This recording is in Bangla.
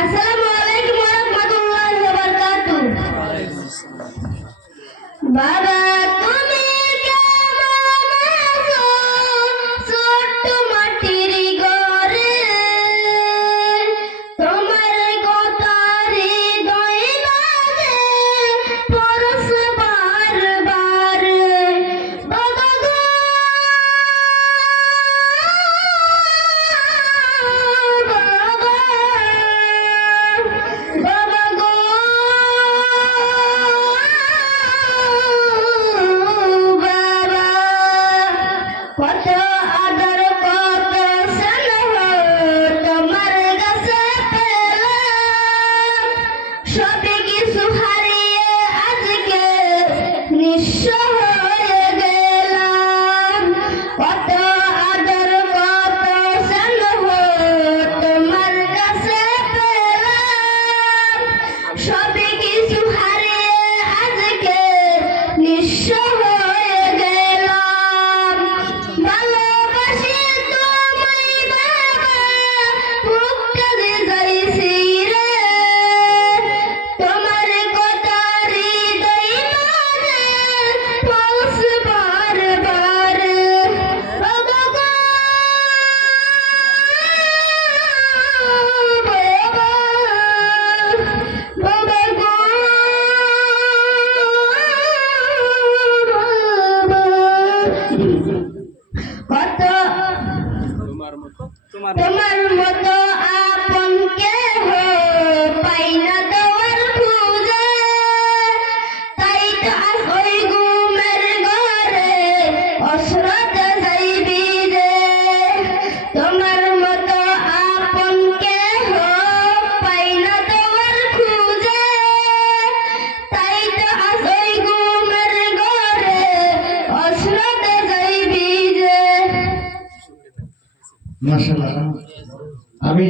আসসালামু আলাইকুম ওয়া রাহমাতুল্লাহি ওয়া বারাকাতুহু। বাবা তুমি কেমন আছো ছোট্ট মাটির ঘরে, তোমার কথা হৃদয় লাগে পরশ বারবার। বাবা গো বাবা গো বাবা, কত আদর কত স্নেহ তোমার কাছে পেলাম, সবই কিছু হারিয়ে আজকে নিঃস্ব হয়ে গেলাম। কত আদর কত স্নেহ তোমার কাছে পেলাম, সবই কিছু হারিয়ে আজকে নিঃস্ব হয়ে গেলাম। ভালোবাসি তোমায় বাবা, বুকটা যে যাইছি রে, তোমার কথা হৃদয় মানে পলস বারবার। বাবা গো বাবা, বাবা গো কত তোমার মতো আপন কেহ পাই না দেওয়ার খুঁজে, তাই তো আজ ওই ঘুমের ঘরে অশ্রুতে যাইবি যে। তোমার মতো আপন কেহ পাই না দেওয়ার খুঁজে, তাই তো আজ ওই ঘুমের ঘরে অশ্রুতে যাইবি যে। মাশাআল্লাহ। আমি